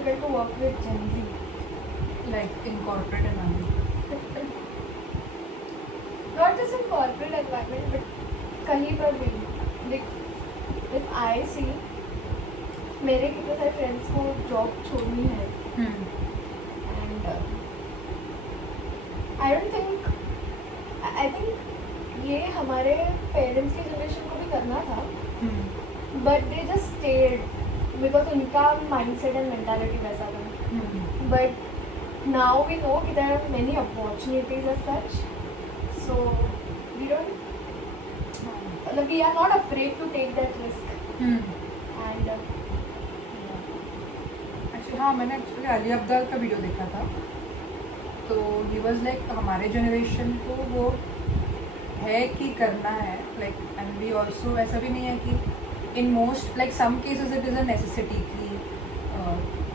difficult to work with Gen Z. Like in corporate environment. Not just in corporate environment, but कहीं पर भी. Like, if I see, मेरे कितने सारे friends को job छोड़नी है. And I don't think, I think ये हमारे parents की generation को भी करना था. But they just stayed because उनका mindset and mentality वैसा था. But now we know कि there are many opportunities as such, so we are not afraid to take that risk. And actually हाँ, मैंने एक्चुअली अली अब्दाल का वीडियो देखा था. तो ही वाज लाइक हमारे जनरेशन को वो है कि करना है, लाइक एंड वी ऑल्सो, ऐसा भी नहीं है कि in most like some cases it is a necessity कि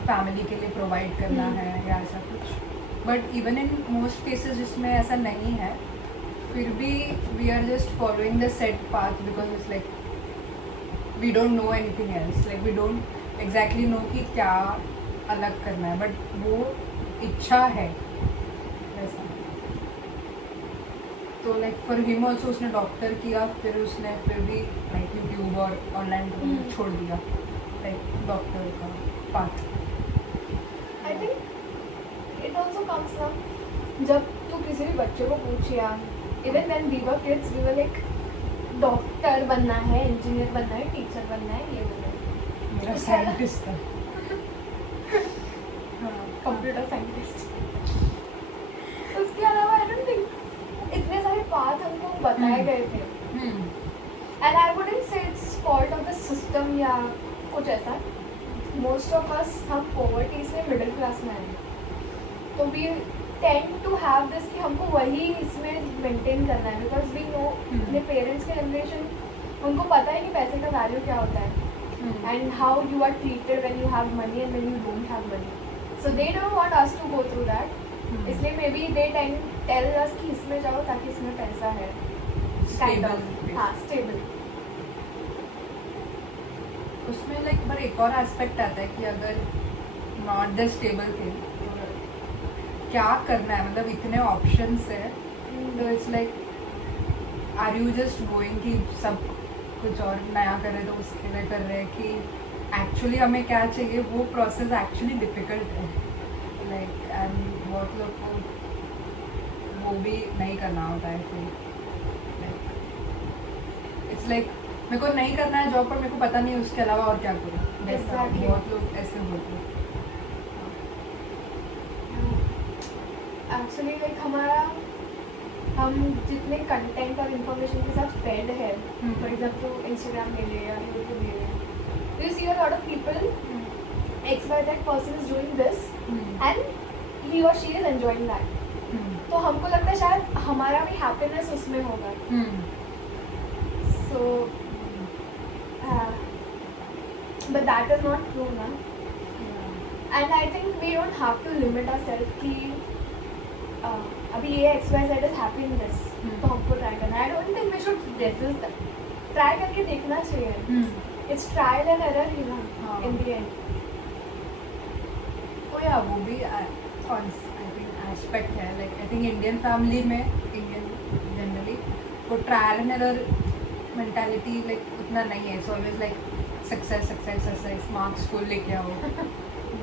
फैमिली के लिए प्रोवाइड करना है या ऐसा कुछ. But even in most cases जिसमें ऐसा नहीं है, फिर भी we are just following the set path because it's like we don't know anything else, like we don't exactly know कि क्या अलग करना है, बट वो इच्छा है वैसा. तो लाइक फॉर हिम ऑल्सो उसने डॉक्टर किया, फिर उसने फिर भी लाइक यूट्यूब और ऑनलाइन छोड़ दिया लाइक डॉक्टर का path. I think it also comes from जब तू किसी भी बच्चे को पूछिया, even when we were kids, we were like doctor बनना है, इंजीनियर बनना है, टीचर बनना है, ये बनना है. मेरा साइंटिस्ट था. Computer scientist. उसके अलावा आई डोंट थिंक इतने सारे पाथ हमको बताए गए थे. And I wouldn't say it's fault of the system या कुछ ऐसा. मोस्ट ऑफ अस हम पॉवर्टी से मिडिल क्लास में आए, तो we tend to have this कि हमको वही इसमें मेंटेन करना है बिकॉज वी नो अपने पेरेंट्स के जनरेशन उनको पता है कि पैसे का वैल्यू क्या होता है and how you are treated when you have money and when you don't have money. So they don't want us to go through that. इसलिए may be they tell us कि इसमें जाओ ताकि इसमें पैसा है. हाँ, स्टेबल. उसमें लाइक पर एक और एस्पेक्ट आता है कि अगर नॉट द स्टेबल थिंग, क्या करना है, मतलब इतने ऑप्शंस है, तो it's like are you just going कि सब कुछ और नया कर रहे तो उसके लिए कर रहे हैं कि एक्चुअली हमें क्या चाहिए, वो प्रोसेस एक्चुअली डिफ़िकल्ट है. लाइक एंड बहुत लोग को वो भी नहीं करना होता है. फिर इट्स लाइक मेरे को नहीं करना है जॉब, पर मेरे को पता नहीं उसके अलावा और क्या करूँ. Exactly. बहुत लोग ऐसे होते हैं. एक्चुअली लाइक हमारा हम जितने कंटेंट और इन्फॉर्मेशन के साथ फेड है, फॉर एग्जाम्पल इंस्टाग्राम ले ले या यूट्यूब ले ले, तो you see a lot of people XYZ person is doing this and he or she is enjoying that. तो हमको लगता है शायद हमारा भी हैप्पीनेस उसमें होगा. So but that is not true ना. And I think we don't have to limit ourselves कि अभी ये XYZ is happy in this, तो हमको ट्राई करना है. I don't think we should resist that. Try करके देखना चाहिए. It's trial and error ही ना in the end. तो या वो भी आई थिंक एस्पेक्ट है. Like I think Indian family में, इंडियन जनरली वो trial and error mentality like उतना नहीं है. It's always like success success success, marks full लेके आओ.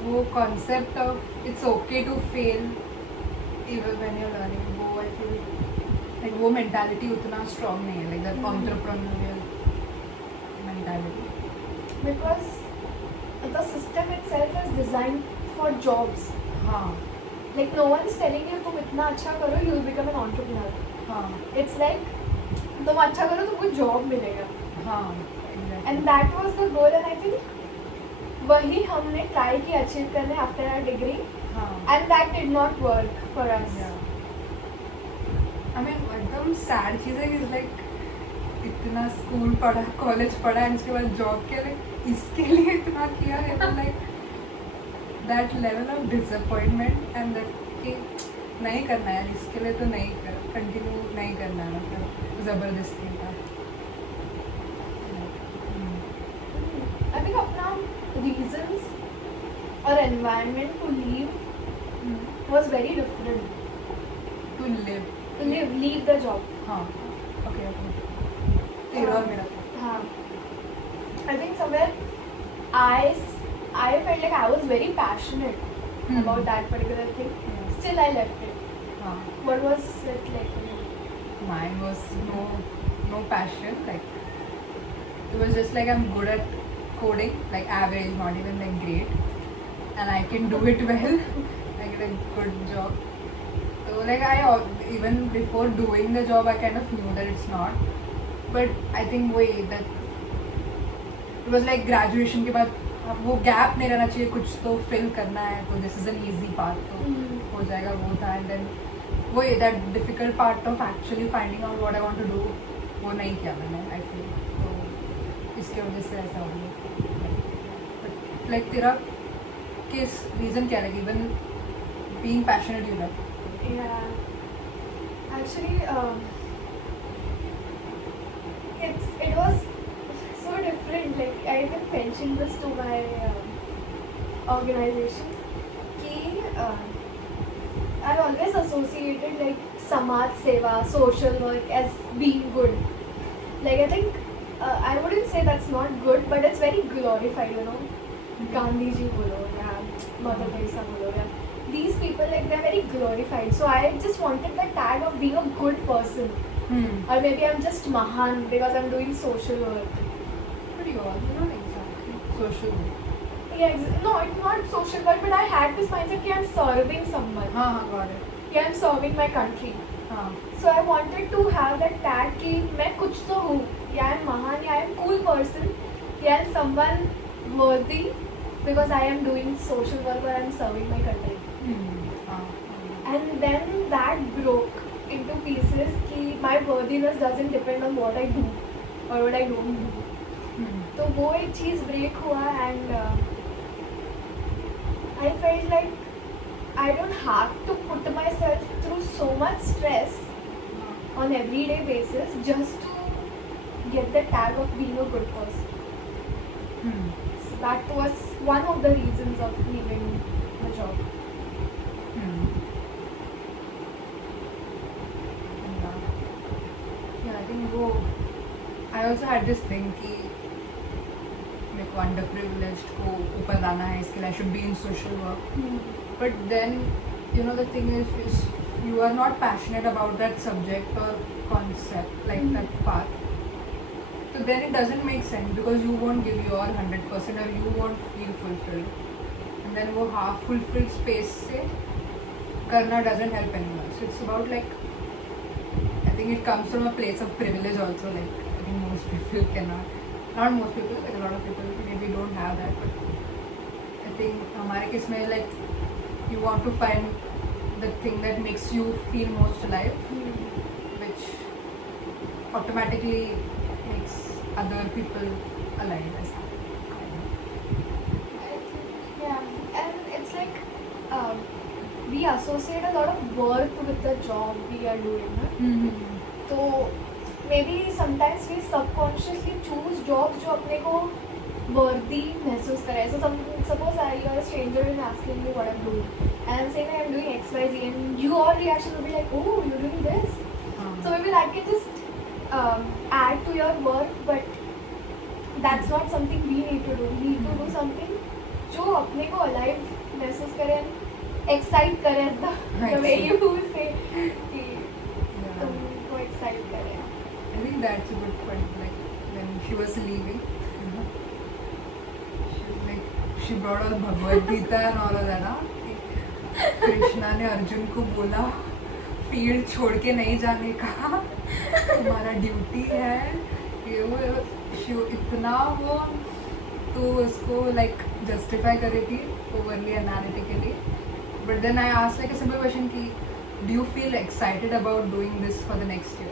वो concept of it's okay to fail even when you are learning, वो I feel like वो मेंटालिटी उतना स्ट्रॉन्ग नहीं है, like that entrepreneurial mentality. Because the system itself is designed for jobs. हाँ Like no one is telling you तुम इतना अच्छा करो you will become an entrepreneur. हाँ It's like तुम अच्छा करो तुमको जॉब मिलेगा. हाँ And that was the goal and I think वही हमने ट्राई किया अचीव करने after our degree and that did not work for us. I mean एकदम सैड चीज़ है कि लाइक इतना स्कूल पढ़ा, कॉलेज पढ़ा एंड उसके बाद जॉब किया, लाइक इसके लिए इतना किया है, तो like that level of disappointment and that कि नहीं करना है, इसके लिए तो नहीं कंटिन्यू नहीं करना है, मतलब ज़बरदस्ती का. I think अपना reasons our environment to leave was very different. To live. Leave the job. हाँ. Okay. तेरा और मेरा. हाँ. I think somewhere I felt like I was very passionate about that particular thing. Yeah. Still, I left it. हाँ. What was it like for you? Mine was no passion. Like it was just like I'm good at coding, like average, not even like great, and I can do it well. I get a good job. So like even before doing the job, I kind of knew that it's not. But I think that it was like graduation के बाद वो gap नहीं रहना चाहिए, कुछ तो fill करना है, तो this is an easy path, तो हो जाएगा वो था. And then that difficult part of actually finding out what I want to do, वो नहीं किया मैंने, I feel. तो इसके वजह से ऐसा हो गया. Like तेरा किस reason क्या लगी? Even being passionate you left. Yeah. Actually, it was so different. Like I even mentioned this to my organization. I always associated like samaj seva, social work as being good. Like I think I wouldn't say that's not good, but it's very glorified. Gandhi ji bolo, yeah, Mother Teresa bolo, yeah. These people, like, they're very glorified. So I just wanted the tag of being a good person. Or maybe I'm just Mahan because I'm doing social work. But you are not exactly social work. Yeah, no, it's not social work, but I had this mindset that I'm serving someone. Got it. Yeah, I'm serving my country. हाँ. So I wanted to have that tag कि मैं कुछ तो हूँ. Yeah, I'm Mahan. Yeah, I'm cool person. Yeah, I'm someone worthy because I am doing social work or I'm serving my country. And then that broke into pieces कि my worthiness doesn't depend on what I do or what I don't do. तो वो एक चीज़ break हुआ and I felt like I don't have to put myself through so much stress on everyday basis just to get the tag of being a good person. So that was one of the reasons of leaving the job. Yeah, I think I also had this thing कि मेरे को underprivileged को ऊपर लाना है, इसके लिए I should be in social work. But then, the thing is you are not passionate about that subject or concept, like that path. So then it doesn't make sense because you won't give your 100% or you won't feel fulfilled. And then वो half fulfilled space से करना doesn't help anyone. So it's about like, I think it comes from a place of privilege also. Like I think most people cannot, not most people, like a lot of people maybe don't have that. But I think हमारे case में like you want to find the thing that makes you feel most alive, which automatically makes other people alive as well. Yeah, and it's like we associate a lot of worth with the job we are doing. So maybe sometimes we subconsciously choose jobs जो अपने को worthy महसूस कराए. So suppose you're a stranger and asking me what I'm doing, and I'm saying I'm doing X, Y, Z, and your reaction will be like, oh, you're doing this. So maybe that can just add to your work, but that's not something we need to do. We need to do something जो अपने को alive महसूस करे, excite करे, the way you say कि तुमको excite करे. I think that's a good point. Like when she was leaving, she brought all Bhagavad Gita and all of that. Krishna ने अर्जुन को बोला फील्ड छोड़ के नहीं जाने का, तुम्हारा ड्यूटी है ये वो. इतना वो तो उसको लाइक जस्टिफाई कर रही थी overly analytically. But then I asked like a simple question कि do you feel excited about doing this for the next year?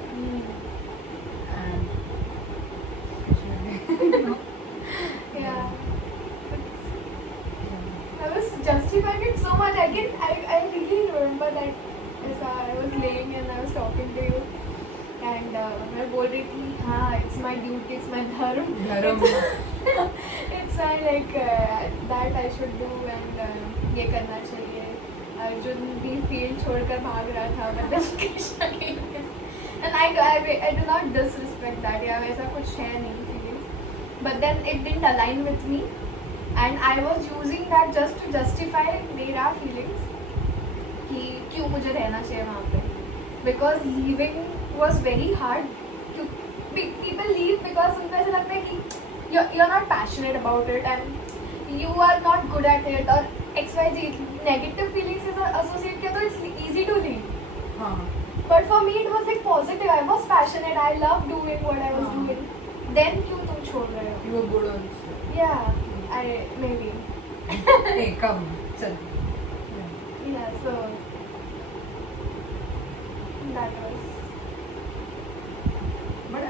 Yeah. I was justifying it so much. I really remember that as I was laying and I was talking to you, and मैं बोल रही थी हाँ, it's my duty, it's my dharma. It's I like that I should do and ये करना चाहिए. अर्जुन भी field छोड़कर भाग रहा था मतलब कृष्णा के लिए. And I do not disrespect that. या वैसा कुछ है नहीं feelings. But then it didn't align with me and I was using that just to justify मेरा feelings कि क्यों मुझे रहना चाहिए वहाँ पे. Because leaving was very hard. People leave because उनको ऐसा लगता है कि you're not passionate about it and you are not good at it or XYZ negative feelings is associated किया तो it's easy to leave. हाँ. But for me it was like positive. I was passionate. I loved doing what I was हाँ. doing. Then क्यों तुम छोड़ रहे हो? You were good also. Yeah, I maybe. Hey, come, चल. Yeah, so that was. But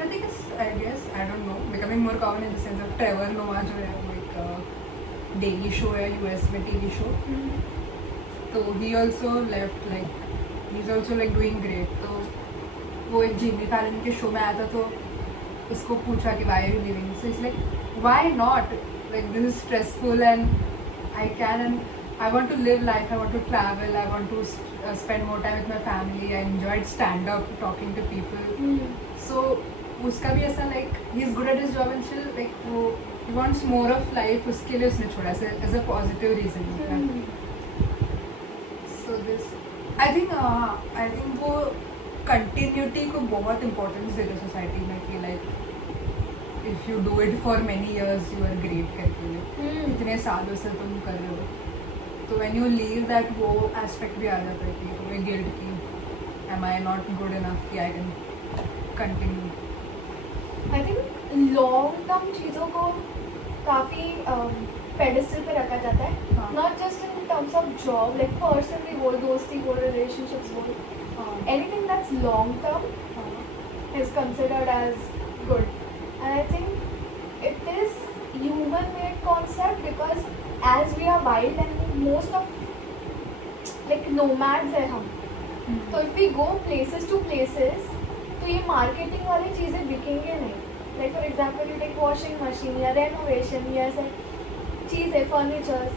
I think it's, I guess, I don't know, becoming more common in the sense of Trevor Noah जो है वो एक daily show है US में TV show. तो he also left like he's also like doing great. तो वो एक Jimmy Fallon के शो में आया था तो उसको पूछा कि why are you leaving? So he's like why not? Like this is stressful and I can and I want to live life. I want to travel. I want to spend more time with my family. I enjoyed stand-up, talking to people. So उसका भी ऐसा like he's good at his job and still like वो he wants more of life. उसके लिए उसने छोड़ा as a positive reason. So this I think वो continuity को बहुत importance देते society में कि like if you do it for many years you are great करके इतने सालों से तुम कर रहे हो. तो when you leave that वो aspect भी आ जाता है कि तुम्हें guilt की am I not good enough कि I can continue. I think long term चीज़ों को काफ़ी pedestal पे रखा जाता है. हाँ. Not just in terms of job, like personally बोल, दोस्ती बोल, relationships बोल. Anything that's long term is considered as good. And I think it is human made concept because as we are wild and most of like nomads है हम. तो if we go places to places तो ये marketing वाली चीज़ें बिकेंगे नहीं. Like for example you take washing machine या renovation या ऐसे चीज़ें furnitures.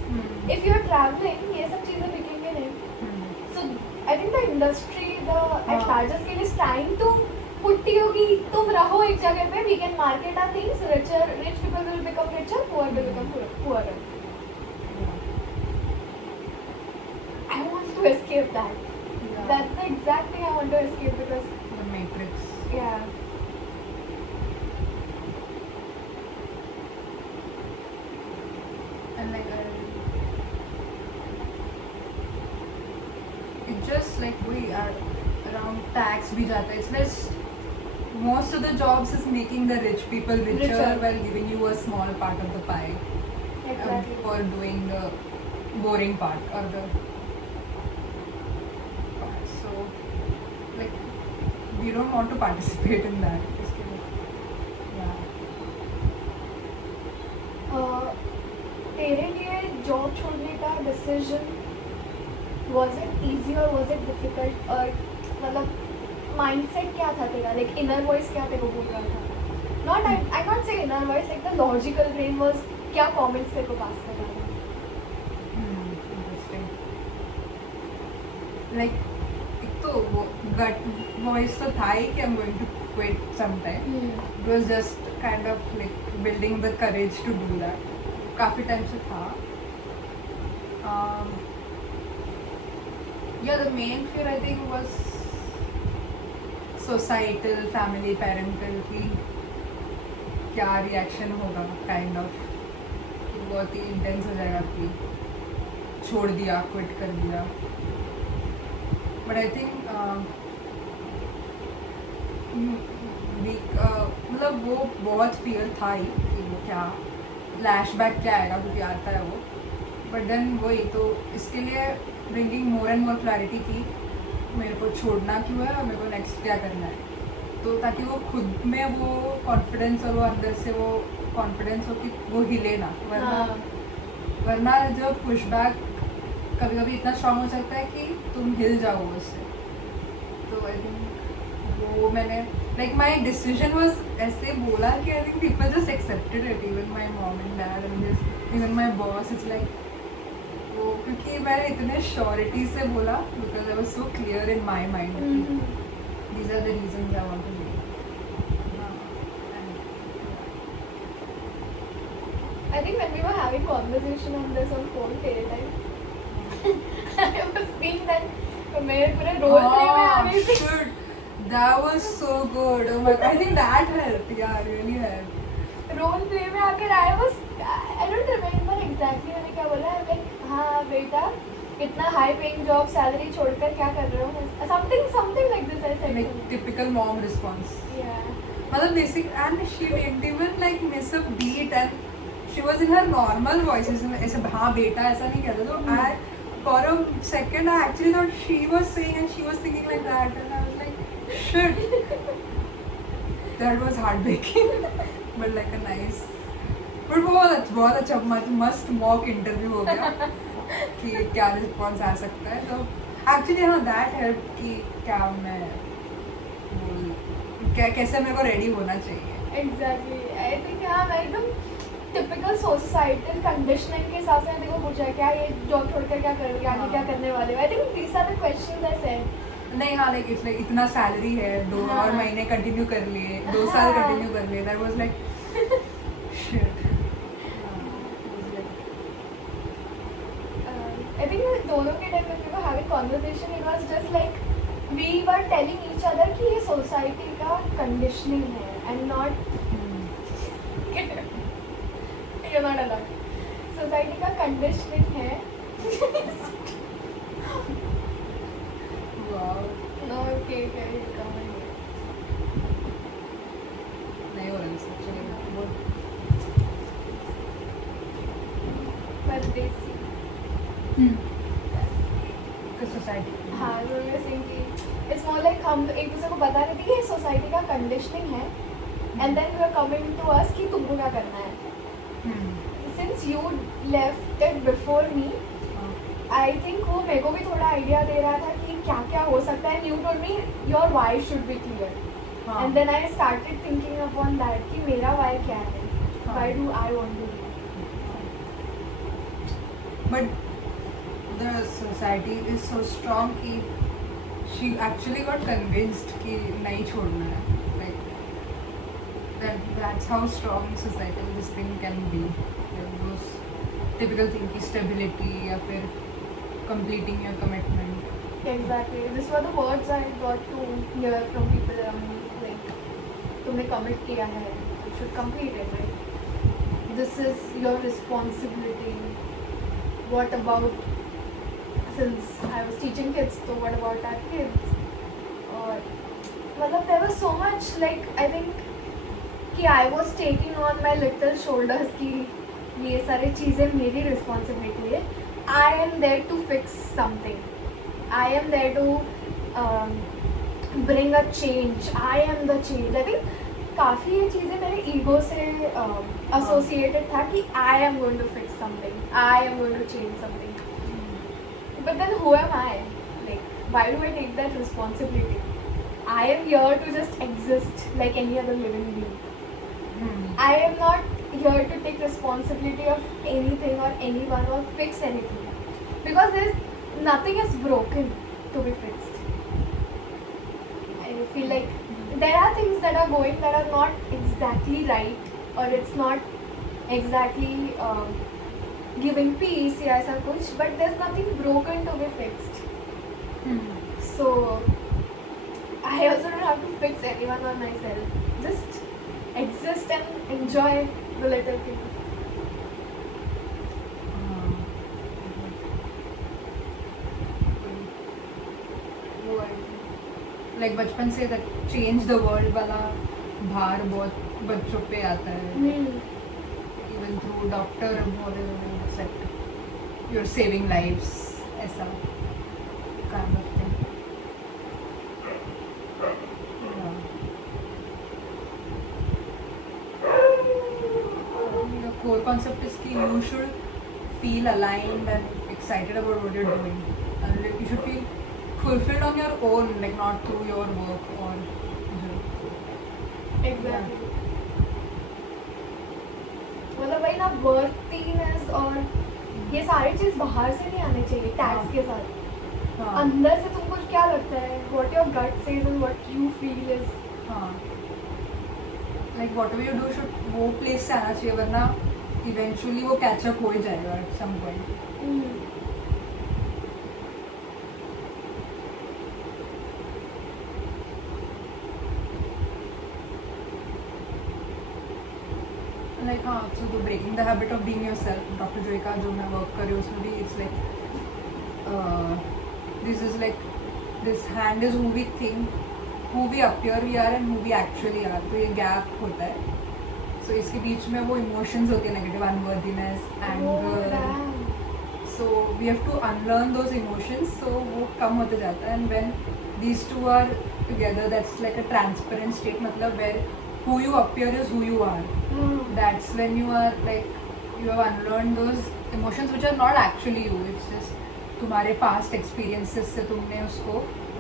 If you are traveling ये सब चीज़ें बिकेंगे नहीं. So I think the industry at larger scale is trying to put you कि तुम रहो एक जगह पे, we can market our things, rich people will become richer, poor will become poorer. I want to escape that. Yeah. That's the exact thing I want to escape because The Matrix. yeah. And like it just like we are around tax भी जाता है. It's like most of the jobs is making the rich people richer while giving you a small part of the pie. Exactly. For doing the boring part or the part. So like we don't want to participate in that. Yeah. तेरे लिए job छोड़ने का decision was it easy or was it difficult और मतलब mindset क्या था तेरा, like inner voice क्या तेरे को बोल रहा था? Not I not say inner voice, like the logical brain was क्या comments तेरे को पास कर रहा था? Interesting. Like एक तो वो gut voice तो था ही कि I'm going to quit sometime. It was just kind of like building the courage to do that. काफी टाइम से था. Yeah, the main fear I think was societal, family, parental की क्या reaction होगा kind of कि बहुत ही intense हो जाएगा कि छोड़ दिया, quit कर दिया. But I think मतलब वो बहुत fear था ही कि वो क्या flashback क्या आएगा क्योंकि आता है वो. But then वही तो इसके लिए bringing more and more clarity की मेरे को छोड़ना क्यों है और मेरे को नेक्स्ट क्या करना है. तो ताकि वो खुद में वो कॉन्फिडेंस और वो अंदर से वो कॉन्फिडेंस हो कि वो हिले ना. वरना जो पुशबैक कभी कभी इतना स्ट्रांग हो सकता है कि तुम हिल जाओ उससे. तो आई थिंक वो मैंने like my decision was ऐसे बोला कि I think people just accepted it, even my mom and dad and this, even my boss. It's like वो क्योंकि मैंने इतने श्योरिटी से बोला because I was so clear in my mind. These are the reasons I want to leave. I think when we were having conversation on this on phone तेरे time, I was being that मेरे पूरे role play में आ गई थी. Shit. That was so good. Oh my God. I think that helped. Yeah, really helped. Role play में आकर I was I don't remember exactly मैंने क्या बोला. I'm like हाँ बेटा इतना हाई पेइंग जॉब सैलरी छोड़कर क्या कर रहे हो? Something like this I said. Like typical mom response. Yeah. मतलब basic, and she didn't even like miss a beat, and she was in her normal voice. ऐसे हाँ बेटा ऐसा नहीं कहता. तो I for a second I actually thought she was saying and she was thinking like that, and I was like shit. That was heartbreaking. But like a nice, but बहुत अच्छा मस्त मॉक इंटरव्यू हो गया कि क्या response आ सकता है. तो एक्चुअली हाँ दैट हेल्प कि क्या मैं क्या कैसे मेरे को रेडी होना चाहिए. Exactly. I think हाँ मैं एकदम टिपिकल सोसाइटल कंडीशनिंग के हिसाब से मैंने देखो पूछा क्या ये जॉब छोड़कर क्या करोगे आगे क्या करने वाले हो. I think these are the questions I said. नहीं हाँ लाइक इट्स लाइक इतना सैलरी है 2 हाँ. और महीने कंटिन्यू कर लिए 2 साल हाँ. कंटिन्यू कर लिए. That was like shit. I think दोनों के टाइम में we were having conversation. It was just like we were telling each other कि ये सोसाइटी का कंडीशनिंग है and not you're not allowed. Society का कंडीशनिंग है. वाओ No cake है ये कम है. नहीं हो रहा है चलेगा. परदेसी. सोसाइटी हाँ वो मैं सिंगी. It's more like हम एक दूसरे को बता रहे थे कि ये सोसाइटी का कंडीशनिंग है and then we are coming to us कि तुमको क्या करना है. Since you left it before me, I think वो मेरे को भी थोड़ा आइडिया दे रहा था कि क्या क्या हो सकता है. You told me your why should be clear, and then I started thinking upon that कि मेरा why क्या है. Why do I want to do? But the society is so strong कि she actually got convinced कि नहीं छोड़ना है. Like that's how strong societal this thing can be. Like those typical thing की stability या फिर completing your commitment. Exactly. These were the words I got to hear from people around me. Like, तुमने commit किया है, you should complete it, right? This is your responsibility. What about, since I was teaching kids, so what about our kids? Or, मतलब there was so much like I think कि I was taking on my little shoulders कि ये सारी चीज़ें मेरी responsibility है. I am there to fix something. I am there to bring a change. I am the change. I think काफ़ी ये चीज़ें मेरे ईगो से associated था कि I am going to fix something. I am going to change something. But then who am I? Like, why do I take that responsibility? I am here to just exist like any other living being. I am not here to take responsibility of anything or anyone or fix anything. Because nothing is broken to be fixed. I feel like there are things that are going that are not exactly right, or it's not exactly giving peace या ऐसा कुछ, but there's nothing broken to be fixed. So I also don't have to fix anyone or myself. Just exist and enjoy the little things. Like बचपन से that change the world वाला भार बहुत बच्चों पे आता है. Even through doctor it's like you're saving lives ऐसा kind of thing. The core concept is कि you should feel aligned and excited about what you're doing, and like you should feel fulfilled on your own, like not through your work or exactly मतलब वही ना worthiness और ये सारी चीज बाहर से नहीं आनी चाहिए टैग्स के साथ हाँ अंदर से तुमको क्या लगता है what your gut says and what you feel is हाँ like whatever you do should वो प्लेस से आना चाहिए, वरना इवेंचुअली वो कैचअप हो ही जाएगा एट सम पॉइंट. लाइक हाँ सो तो breaking the habit of being yourself, doctor Joe का जो मैं वर्क कर रही हूँ उसमें भी it's like this is like this hand is who we think, who we appear we are and who we actually are. तो ये गैप होता है. सो इसके बीच में वो इमोशंस होती है negative, unworthiness, anger. So we have to unlearn those emotions, so वो कम होते जाता है. And when these two are together, that's like a transparent state, मतलब where who you appear is who you are. That's when you are like you have unlearned those emotions which are not actually you. It's just तुम्हारे past experiences से तुमने उसको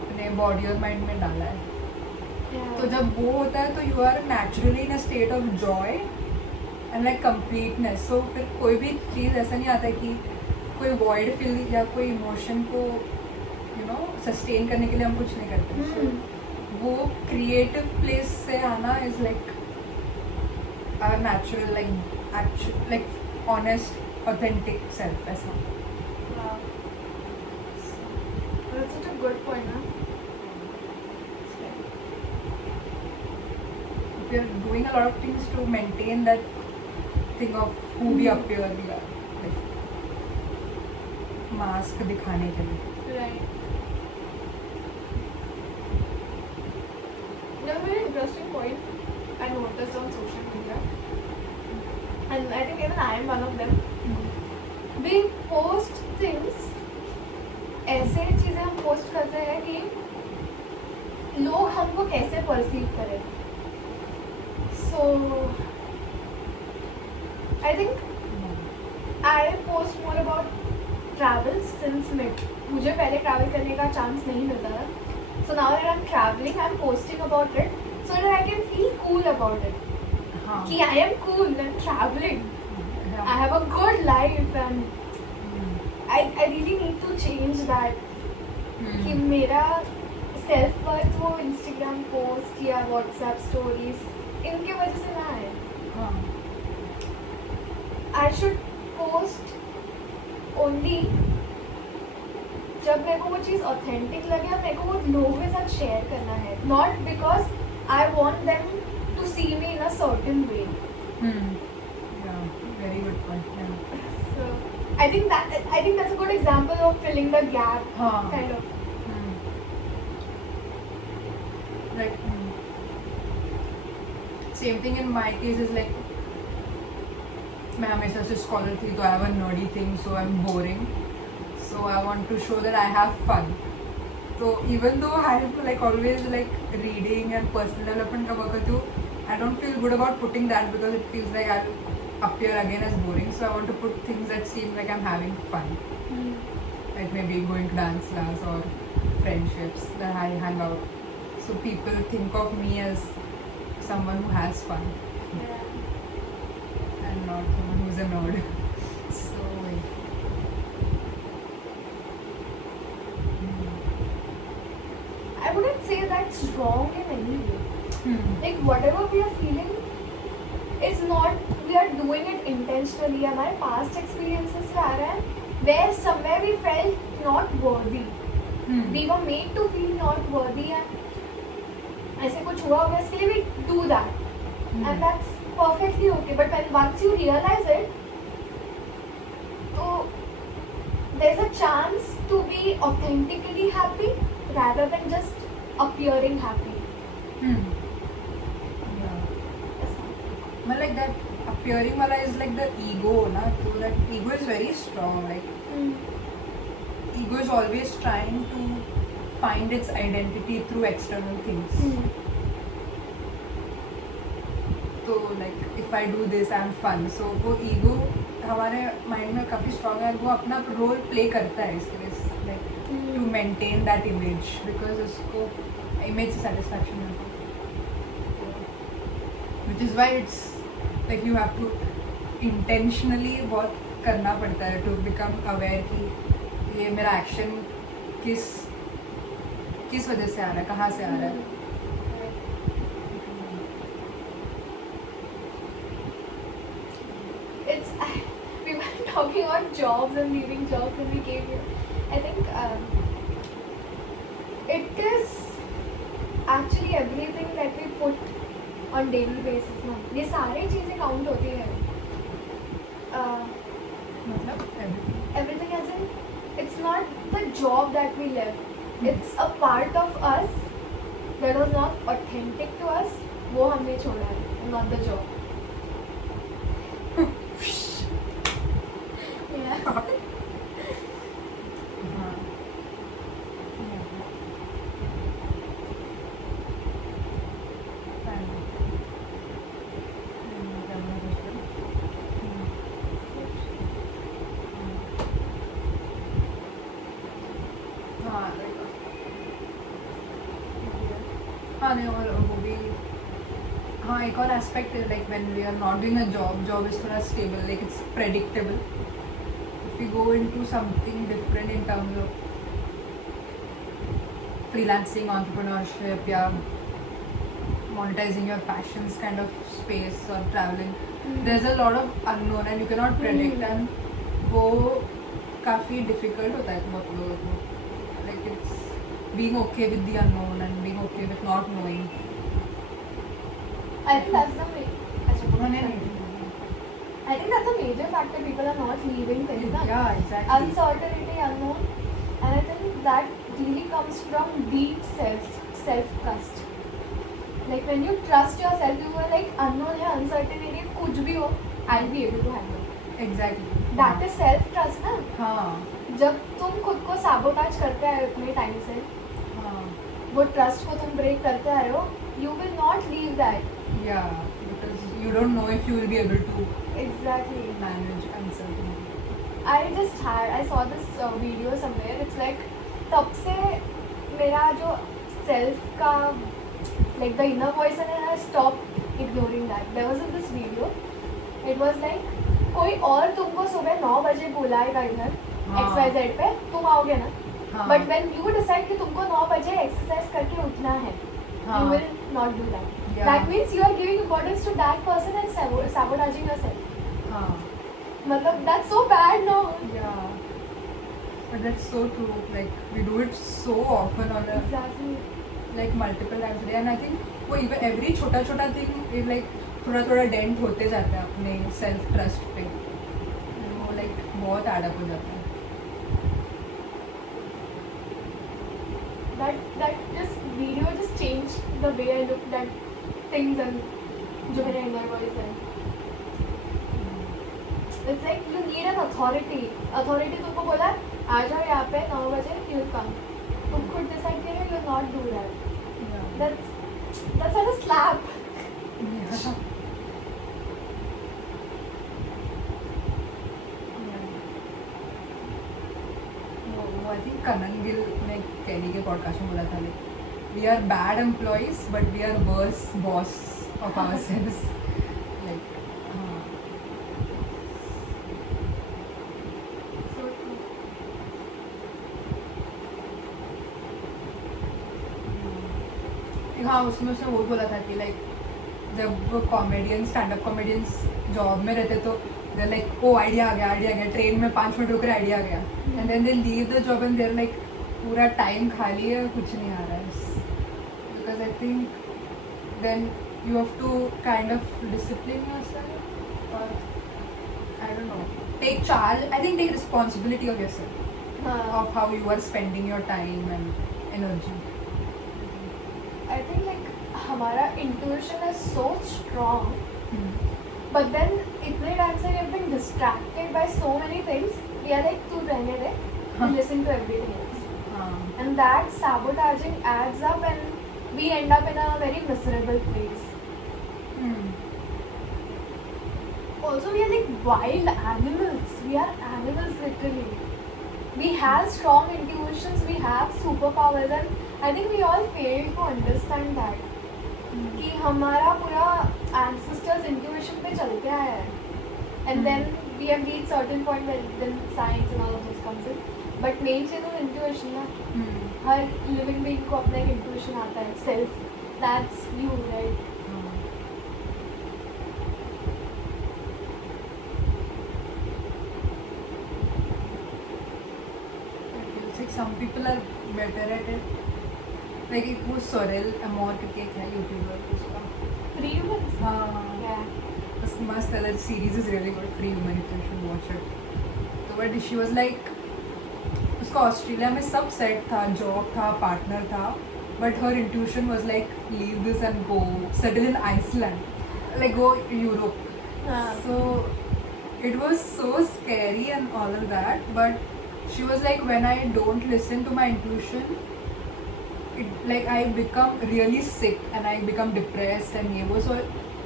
अपने body और mind में डाला है. तो जब वो होता है तो you are naturally in a state of joy and like completeness. So फिर कोई भी चीज़ ऐसा नहीं आता है कि कोई वॉइड फील या कोई इमोशन को यू नो सस्टेन करने के लिए हम कुछ नहीं करते. So, वो क्रिएटिव प्लेस से आना is like our natural like honest authentic self ऐसा. That's such a good point, huh? We are doing a lot of things to maintain that thing of who we appear we are. Mask दिखाने के लिए. Right. Another very interesting point I noticed on social media, and I think even I am one of them. We post things, ऐसे चीज़ें हम post करते हैं कि लोग हमको कैसे परसीव करें. So I think I post more about travel since मुझे पहले ट्रैवल करने का चांस नहीं मिलता था. So now that I'm traveling, I'm posting about it so that I can feel cool about it. हाँ. कि I am cool, I'm traveling. I have a good life and I really need to change that. कि मेरा self worth वो Instagram post या WhatsApp stories इनके वजह से ना है. हाँ. I should post only जब मेरे को वो चीज़ ऑथेंटिक लगे और मेरे को वो लोगों के साथ शेयर करना है. Not because I want them to see me in a certain way. Very good point. So I think that's a good example of filling the gap. हाँ. Kind of. Like same thing in my case is like मैं हमेशा से scholar थी तो I have a nerdy thing so I am boring. So I want to show that I have fun. So even though I am like always like reading and personal development का work करती हूँ, I don't feel good about putting that because it feels like I'll appear again as boring. So I want to put things that seem like I'm having fun. Like maybe going to dance class or friendships that I hang out. So people think of me as someone who has fun and not someone who's a nerd. So I wouldn't say that's wrong in any way. Like whatever we are feeling is not we are doing it intentionally. हमारे past experiences से आ रहा है where somewhere we felt not worthy. We were made to feel not worthy and ऐसे कुछ हुआ होगा इसके लिए we do that. And that's perfectly okay. But when once you realize it, तो there's a chance to be authentically happy rather than just appearing happy. Yeah. But like that appearing wala is like the ego, na? So that ego is very strong. Like ego is always trying to find its identity through external things. So like if I do this, I'm fun. So वो ego हमारे mind में काफ़ी strong है. वो अपना role play करता है इसके लिए like to maintain that image because उसको इमेज से सेटिस्फैक्शन मिलता है. which is why it's like you have to intentionally बहुत करना पड़ता है to become aware कि ये मेरा action किस वजह से आ रहा है, कहाँ से आ रहा है. It's we were talking about jobs and leaving jobs and we came here. I think it is actually everything that we put on daily basis ना. ये सारी चीजें count होती है. मतलब Everything as in it's not the job that we live. It's a part of us that was not authentic to us. वो हमने छोड़ा है, not the job. Yeah. हाँ. हाँ नहीं और वो भी हाँ एक और एस्पेक्ट है like when we are not doing a job is थोड़ा stable like it's predictable if you go into something different in terms of freelancing entrepreneurship या monetizing your passions kind of space or traveling there's a lot of unknown and you cannot predict and वो काफ़ी difficult होता है बहुत लोगों को like it's being okay with the unknown and being okay with not knowing. I think that's the main. नहीं. I think that's a major factor people are not leaving things. Na? Yeah, exactly. Uncertainty, unknown, and I think that really comes from deep self-trust. Like when you trust yourself, you are like unknown है, uncertainty है, कुछ भी हो, I'll be able to handle. Exactly. That is self-trust ना. हाँ. जब तुम खुद को sabotage करते आए हो इतने टाइम से, हाँ. वो trust को तुम break करते आए हो, you will not leave that. Yeah, because you don't know if you will be able to Exactly. manage uncertainty. I saw this video somewhere. It's like तब से मेरा जो self का like the inner voice and I stopped ignoring that. There was this video. It was like कोई और तुमको सुबह 9 बजे बुलाएगा इधर XYZ पे, तुम आओगे ना? हाँ. But when you decide कि तुमको 9 बजे exercise करके उठना है, हाँ. you will not do that. Yeah. That means you are giving importance to that person and sabotaging yourself. हाँ. मतलब that's so bad, no? Yeah. But that's so true. Like we do it so often on a Exactly. like multiple times a day and I think वो even every छोटा thing is like थोड़ा dent होते जाता है अपने self trust पे वो like बहुत add up हो जाता है. That just video just changed the way I looked at things and जो मेरा inner voice है. It's like you need an authority. Authority तुमको बोला आ जाओ यहाँ पे 9 बजे you come. तुम खुद decide करो you will not do that. Yeah. That's like a slap. Yeah. I think Kanan Gill ने कैली के पॉडकास्ट में बोला था like we are bad employees but we are worse boss of ourselves. Like So true. हाँ उसमें उसने वो बोला था कि लाइक जब comedian stand up comedians job में रहते तो दे लाइक ओ आइडिया आ गया ट्रेन में 5 मिनट रुक रहे आइडिया आ गया and then they leave the job and there like पूरा टाइम खाली है कुछ नहीं आ रहा है because I think then you have to kind of discipline yourself और I don't know take charge I think take responsibility of yourself हाँ. of how you are spending your time and energy. I think like हमारा intuition is so strong, but then इतने time से we have been distracted by so many things. We are like तू रहने दे, we listen to everything else, and that sabotaging adds up, and we end up in a very miserable place. Also, we are like wild animals. We are animals literally. We have strong intuitions, we have superpowers, and I think we all fail to understand that. कि हमारा पूरा ancestors intuition पे चलते आया है, and then we have reached certain point where then science and all of this comes in, but main चीज़ है intuition ना. हर living being को अपना एक intuition आता है, self, that's you, right? Some people are better at it. Like it was Sorel Amor करके एक है YouTuber उसका. Free humans. हाँ. Yeah. It's must. That series is really good. Free Human, if you should watch it. So but she was like, उसका Australia में सब set था, job था, पार्टनर था, but her intuition was like leave this and go settle in Iceland, like go Europe. So it was so scary and all of that, but she was like, when I don't listen to my intuition, it like I become really sick and I become depressed and ये वो, so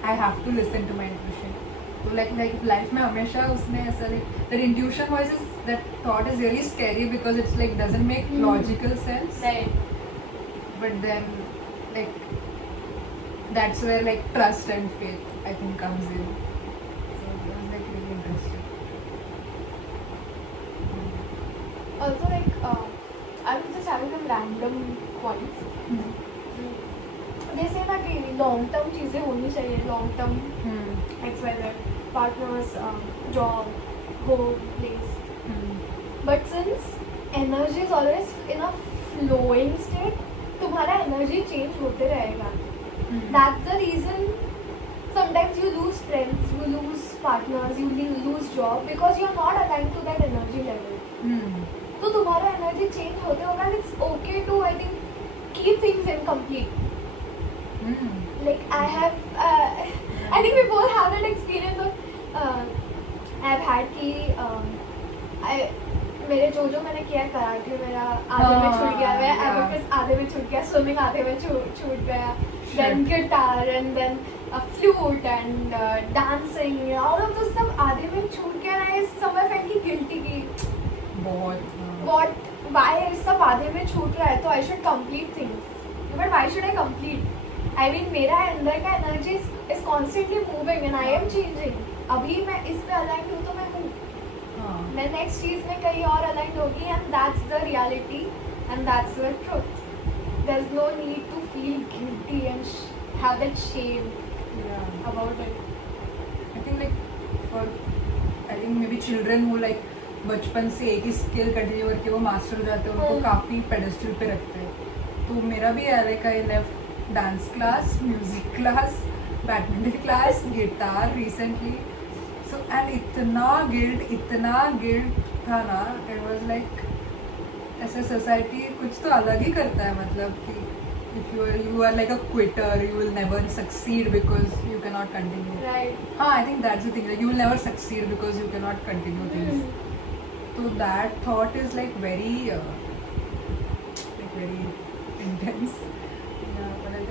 I have to listen to my intuition. So like life में हमेशा उसने ऐसा like that intuition voice is, that thought is really scary because it's like doesn't make logical sense. Right. But then like that's where like trust and faith I think comes in. So it was like really interesting. Also, like, I was just having some random points. They say that long term चीज़ें होनी चाहिए, long term XYZ, partners, job, home, place. But since energy is always in a flowing state, तुम्हारा energy change होते रहेगा. That's the reason sometimes you lose friends, you lose partners, you lose job because you are not aligned to that energy level. तो तुम्हारा energy change होते होगा, and it's okay to I think keep things incomplete. Like I think we both have that experience of I've had कि मेरे जो मैंने किया है, कराटे मेरा आधे में छूट गया, मैं एबेकस आधे में छूट गया, स्विमिंग आधे में छूट गया, then guitar and then flute and dancing, all of those सब आधे में छूट गया. I somewhere felt guilty कि what why सब आधे में छूट रहा है, तो I should complete things. But why should I complete? I mean मेरा अंदर का energy is constantly moving and I am changing. अभी मैं इस पे aligned हूँ तो मैं हूँ, मैं next चीज़ में कहीं और aligned होगी, and that's the reality and that's the truth. There's no need to feel guilty and have that shame about it. I think maybe children who like बचपन से एक ही स्किल कंटिन्यू करके वो मास्टर हो जाते हैं, उनको काफ़ी पेडेस्टल पे रखते हैं. तो मेरा भी है like I left dance class, music class, badminton class, guitar recently. So and इतना गिल्ट था ना, इट वाज लाइक ऐसे सोसाइटी कुछ तो अलग ही करता है, मतलब कि if you are like a quitter, you will never succeed because you cannot continue. Right. हाँ, I think that's the thing, like you will never succeed because you cannot continue things. So that thought is like very intense. Yeah, but I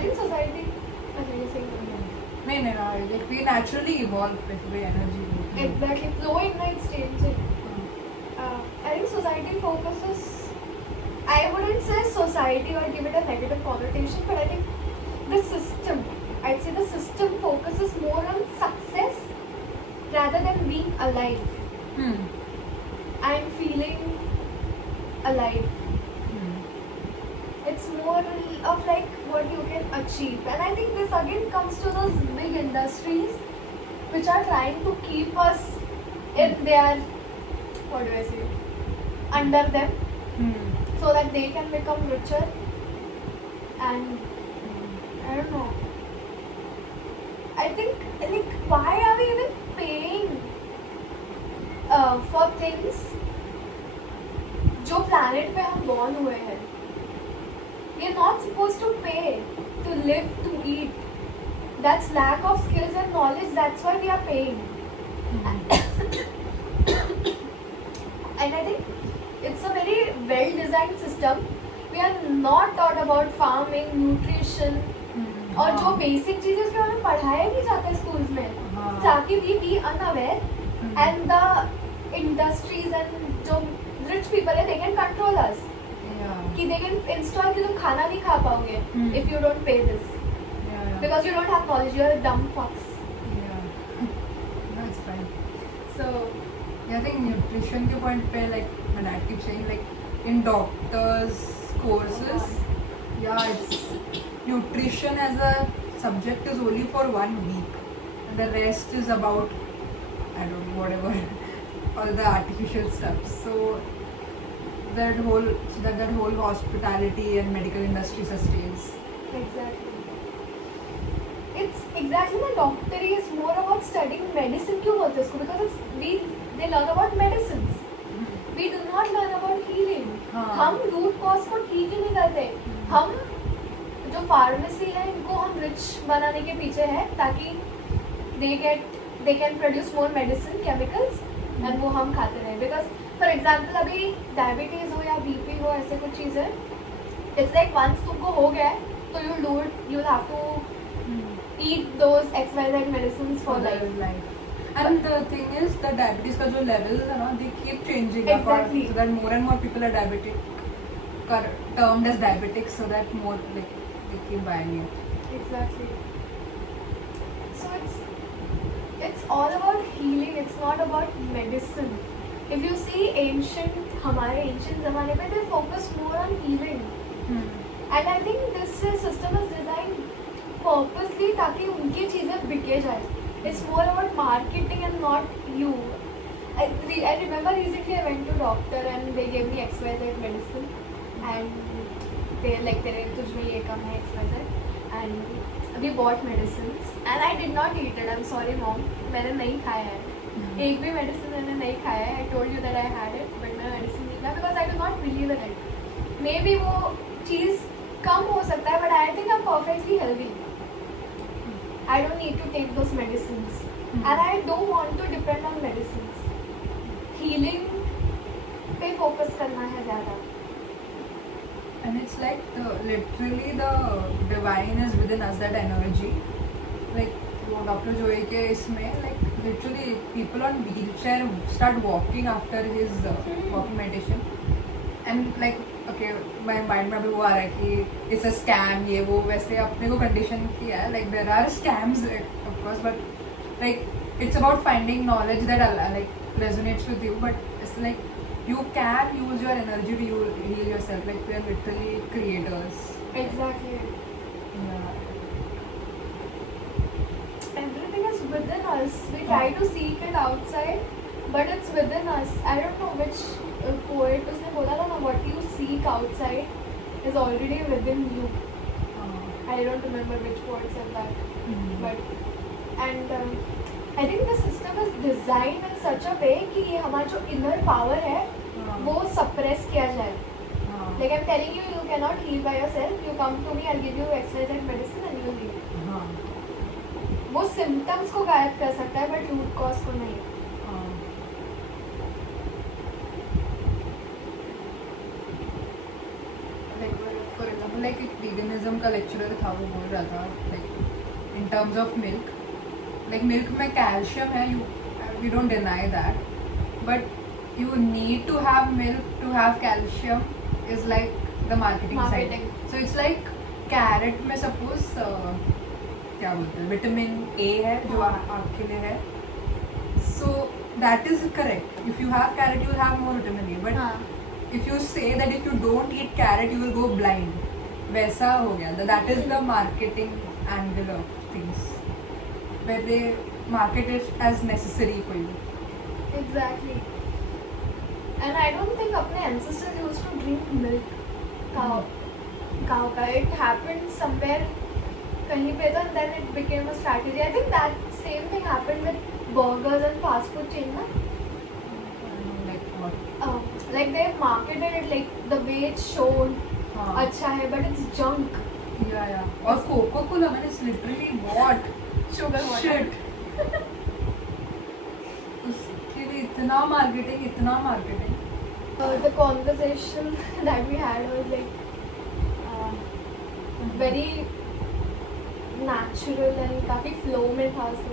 think society. Okay, you're saying something. No, like we naturally evolve with the way energy goes. Exactly, flow ignites change. I think society focuses. I wouldn't say society or give it a negative connotation, but I think the system. I'd say the system focuses more on success rather than being alive. I'm feeling alive. It's more of like what you can achieve, and I think this again comes to those big industries which are trying to keep us in their, what do I say, under them, so that they can become richer. And I don't know, I think like why are we even paying for things जो planet पे हम born हुए हैं? We are not supposed to pay to live, to eat. That's lack of skills and knowledge. That's why we are paying. And I think it's a very well-designed system. We are not taught about farming, nutrition, और जो basic चीजें उसके हमें पढ़ाया नहीं जाता schools में, ताकि we be unaware and the industries and जो rich people है, they can control us. Yeah. कि they can install कि तुम खाना नहीं खा पाओगे if you don't pay this Yeah. because you don't have knowledge, you're a dumb fucks. Yeah. That's fine. So Yeah, I think nutrition के point पे like my dad keeps saying like in doctors courses, yeah, it's nutrition as a subject is only for 1 week, and the rest is about I don't know whatever all the artificial stuff. So that whole hospitality and medical industry sustains. exactly. It's exactly the doctor is more about studying medicine क्यों बोलते हैं उसको because they learn about medicines. We do not learn about healing. हाँ. हम root cause को ठीक ही नहीं करते. हम जो फार्मेसी है इनको हम रिच बनाने के पीछे है ताकि they can produce more medicine chemicals and वो हम खाते रहे because for example अभी diabetes हो या BP हो ऐसे कुछ चीज़ है it's like once तुमको हो गया है तो you'll have to eat those XYZ medicines for life. And the thing is, the diabetes का जो levels है ना, they keep changing. Exactly. So that more and more people are diabetic, termed as diabetics, so that more like they keep buying it. Exactly. So it's all about healing. It's not about medicine. If you see हमारे ancient ज़माने पे they focused more on healing. And I think this system is designed purposely ताकि उनकी चीज़ें बिके जाए. It's more about marketing and not you. I remember recently I went to doctor and they gave me XYZ medicine and they like तेरे तुझमें ये कम है XYZ and we bought medicines and I did not eat it. I'm sorry mom, मैंने नहीं खाया है. एक भी medicine मैंने नहीं खाया है. I told you that I had it but मैं medicine नहीं खाया because I do not believe in it. Maybe वो चीज़ कम हो सकता है but I think I'm perfectly healthy. I don't need to take those medicines and I don't want to depend on medicines. Healing पे focus करना है ज़्यादा. And it's like literally the divine is within us, that energy. Like Dr. Joy के इसमें like literally people on wheelchair start walking after his walking meditation. And like okay, my mind में अभी वो आ रहा है कि it's a scam ये वो वैसे अपने को condition किया है. Like there are scams of course, but like it's about finding knowledge that like resonates with you. But it's like you can use your energy to heal yourself. Like we are literally creators. Exactly. Yeah. Everything is within us. We try to seek it outside, but it's within us. I don't know which poet उसने बोला था ना, what you seek outside is already within you. I don't remember which poet said that, but and I think the system is designed in such a way कि ये हमारा जो inner power है वो suppress किया जाए. Like I'm telling you, you cannot heal by yourself. You come to me, I'll give you XYZ medicine and you'll heal. वो symptoms को गायब कर सकता है but root cause को नहीं. लाइक एक veganism का लेक्चरर था, वो बोल रहा था like in terms of milk, like milk में कैल्शियम है, you don't deny that, but you need to have milk to have calcium is like the marketing side. So it's like carrot में suppose क्या बोलते हैं vitamin A है जो आँख के लिए है, so that is correct. If you have carrot you will have more vitamin A, but if you say that if you don't eat carrot you will go blind, वैसा हो गया. That is the marketing angle of things where they market it as necessary for you. Exactly. And I don't think अपने ancestors used to drink milk cow का. It happened somewhere कहीं पे तो and then it became a strategy. I think that same thing happened with burgers and fast food chain ना. Like what? Like they marketed it like the way it's shown अच्छा है but it's junk. Yeah. और Coca-Cola मैंने literally bought Sugar water. shit. उसके लिए इतना marketing. The conversation that we had was like very natural and काफी flow में था, so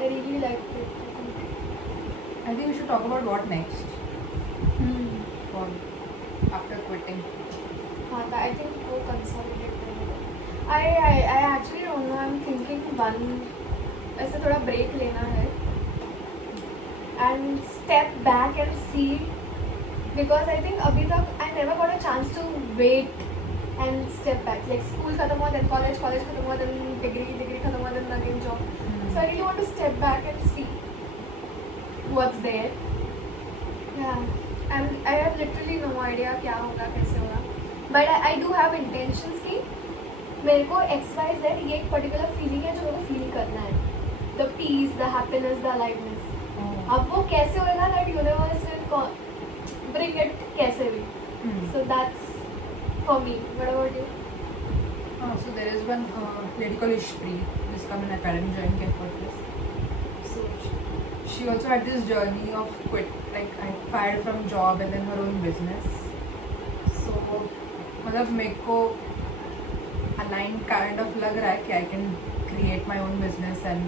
I really liked it. I think we should talk about what next. for after quitting? हाँ तो I think वो consolidate करना है. I actually don't know. I'm thinking one ऐसे थोड़ा break लेना है and step back and see, because I think अभी तक I never got a chance to wait and step back. Like school खत्म हुआ, then college खत्म हुआ, then degree खत्म हुआ, then again job. So I really want to step back and see what's there. Yeah, and I have literally no idea क्या होगा कैसे होगा. But I do have intentions कि मेरे को XYZ ये एक particular feeling है जो मेरे को feel करना है. The peace, the happiness, the aliveness. अब वो कैसे होएगा, that universe will bring it कैसे भी. So that's for me. What about you? So there is one lady called Ishpri, जिसका मैंने academy join किया for this. So she also had this journey of quit, like I fired from job and then her own business. So मतलब मेरे को aligned kind of लग रहा है कि I can create my own business, and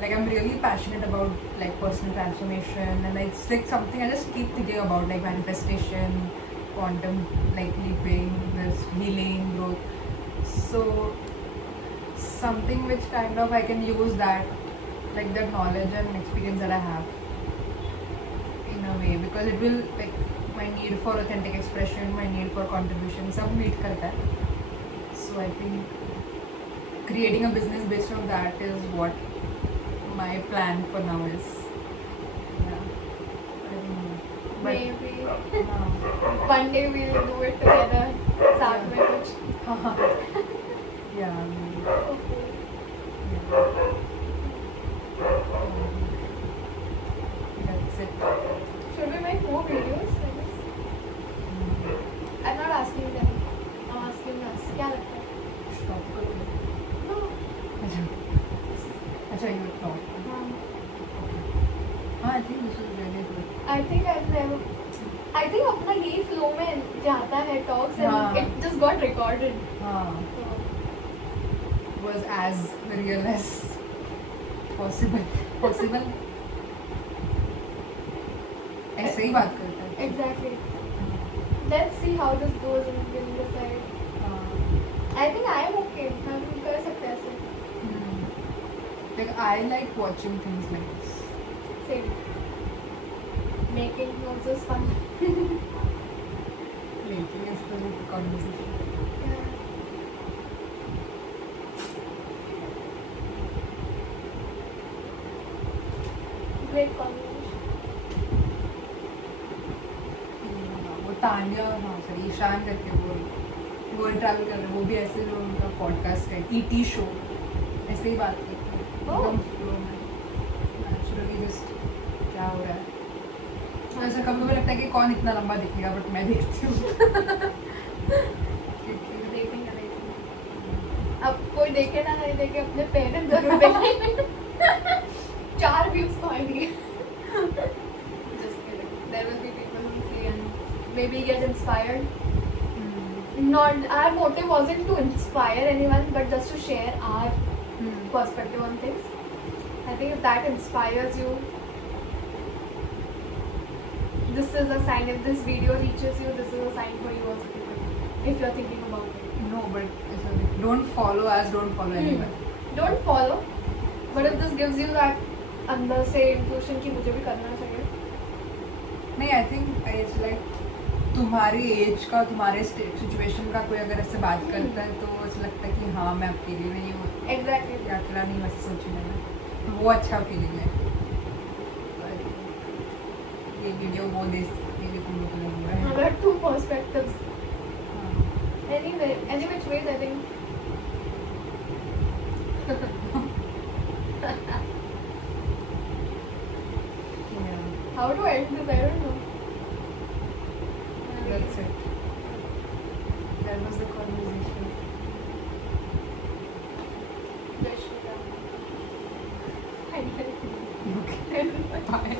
like I'm really passionate about like personal transformation, and it's like something I just keep thinking about, like manifestation, quantum like leaping, this healing, growth. So something which kind of I can use that, like that knowledge and experience that I have in a way, because it will like my need for authentic expression, my need for contribution, सब meet करता है. So I think creating a business based on that is what my plan for now is. Yeah. I don't know. But Maybe one day we'll do it together. साथ में कुछ. yeah. maybe. Okay. That's it. Should we make more videos like this? I'm not asking them. I'm asking us. क्या लगता है? Stop करो. No. अच्छा you talk. I think this is really good. I think I've never. I think अपना यही flow में जाता है talks and हाँ. it just got recorded. हाँ. So, Was as real as possible. Possible. ऐसे ही बात करते हैं. exactly. Let's see how this goes and we'll decide. I think I am okay. हम कर सकते हैं ऐसे. Like I like watching things like this. Same. Making notes is fun. Making is the conversation. Yeah. Great conversation. वो तान्या, हाँ sorry Ishan करके वो world travel कर रहे हैं, वो भी ऐसे जो उनका पॉडकास्ट है ईटी शो, ऐसे ही बात करते हैं एकदम फ्लो में, नेचुरली जस्ट क्या हो रहा है. ऐसा कभी कभी लगता है कि कौन इतना लंबा दिखेगा, बट मैं देखती हूँ. देखेंगे. अब कोई देखे ना नहीं देखे, अपने पेरेंट्स जरूर देखेंगे. 4 views तो आएंगे. Just kidding. There will be people who see and maybe get inspired. Not our motive wasn't to inspire anyone, but just to share our perspective on things. I think if that inspires you, this is a sign. If this video reaches you, this is a sign for you also to do it. If you're thinking about it. No, but it's like, don't follow us, don't follow anyone. Don't follow. But if this gives you that अंदर से intuition कि मुझे भी करना चाहिए. नहीं, I think it's like तुम्हारी as का, तुम्हारे सिचुएशन का कोई अगर ऐसे बात करता है तो ऐसा लगता है कि हाँ मैं अकेली नहीं हूँ. Exactly. या अकेला नहीं, वैसे सोचने में तो वो अच्छा फीलिंग है. ये वीडियो वो दे सकती है तुम लोग को लग रहा है. There are two perspectives. हाँ. Anyway, any which ways, I think. Yeah. How to end this? I don't know. That's it. That was the conversation. Jai Shri Ram. I didn't see. Okay. Bye.